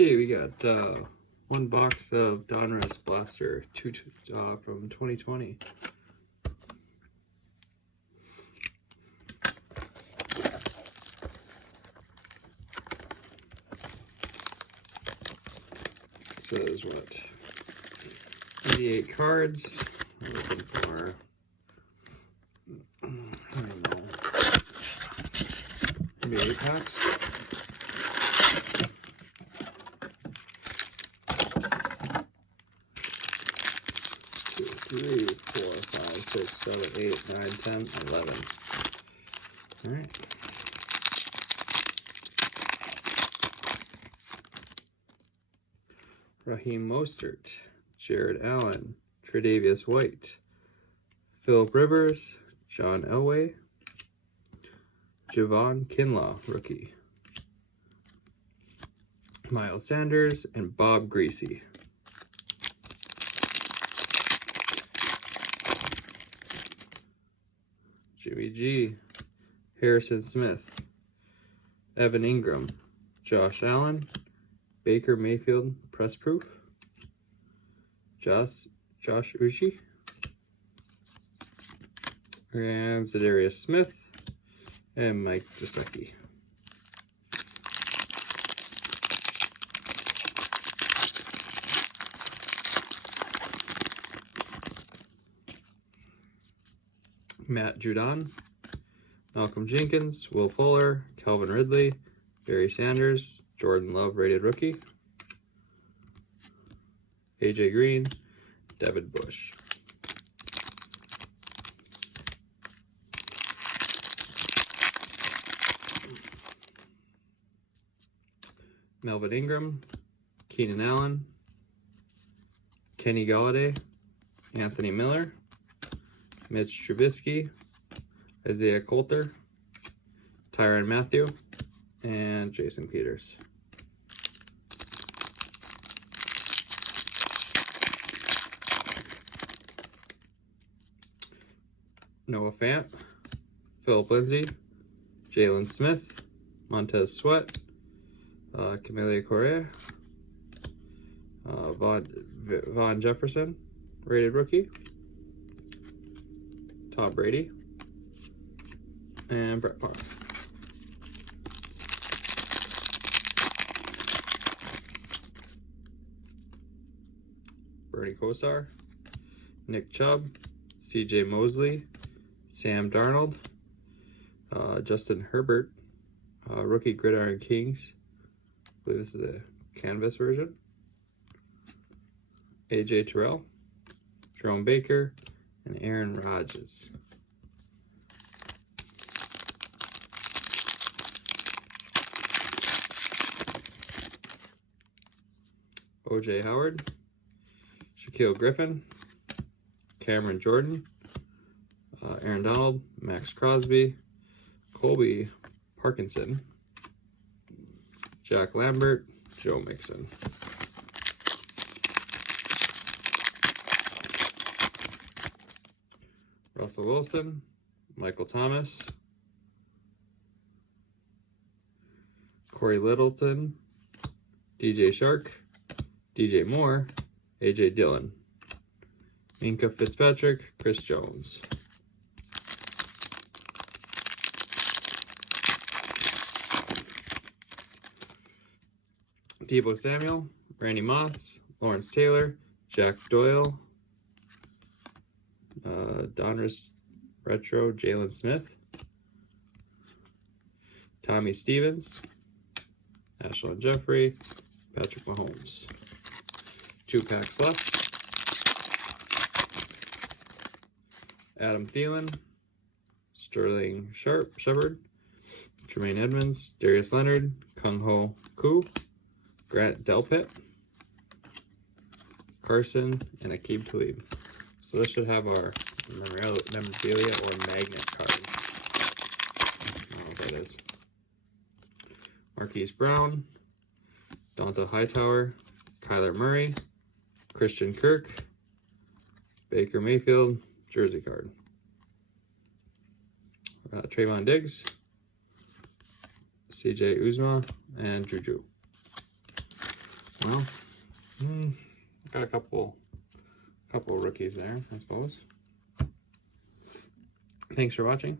Okay, we got one box of Donruss Blaster from 2020. Says what? 88 cards. I'm looking for, I don't know, maybe 8 packs. Two, 3, 4, 5, 6, 7, 8, 9, 10, 11. All right. Raheem Mostert, Jared Allen, Tre'Davious White, Phillip Rivers, John Elway, Javon Kinlaw, rookie, Miles Sanders, and Bob Greasy. Jimmy G, Harrison Smith, Evan Ingram, Josh Allen, Baker Mayfield, press proof, Josh Uche, and Zadarius Smith, and Mike Gesicki. Matt Judon, Malcolm Jenkins, Will Fuller, Calvin Ridley, Barry Sanders, Jordan Love, rated rookie, AJ Green, David Bush. Melvin Ingram, Keenan Allen, Kenny Galladay, Anthony Miller, Mitch Trubisky, Isaiah Coulter, Tyrann Mathieu, and Jason Peters. Noah Fant, Philip Lindsay, Jalen Smith, Montez Sweat, Camellia Correa, Von Jefferson, rated rookie, Tom Brady, and Brett Favre. Bernie Kosar, Nick Chubb, CJ Mosley, Sam Darnold, Justin Herbert, rookie Gridiron Kings. I believe this is the canvas version. AJ Terrell, Jerome Baker, and Aaron Rodgers. OJ Howard, Shaquille Griffin, Cameron Jordan, Aaron Donald, Max Crosby, Colby Parkinson, Jack Lambert, Joe Mixon. Russell Wilson, Michael Thomas, Corey Littleton, DJ Shark, DJ Moore, AJ Dillon, Minka Fitzpatrick, Chris Jones. Deebo Samuel, Randy Moss, Lawrence Taylor, Jack Doyle, Donruss Retro, Jalen Smith, Tommy Stevens, Ashlyn Jeffrey, Patrick Mahomes. 2 packs left. Adam Thielen, Sterling Shepard, Tremaine Edmonds, Darius Leonard, Kung Ho Koo, Grant Delpit, Carson, and Aqib Talib. So this should have our memorabilia or magnet card. I don't know what that is. Marquise Brown, Donta Hightower, Kyler Murray, Christian Kirk, Baker Mayfield, jersey card. Trayvon Diggs, CJ Uzomah, and Juju. Well, got a couple rookies there, I suppose. Thanks for watching.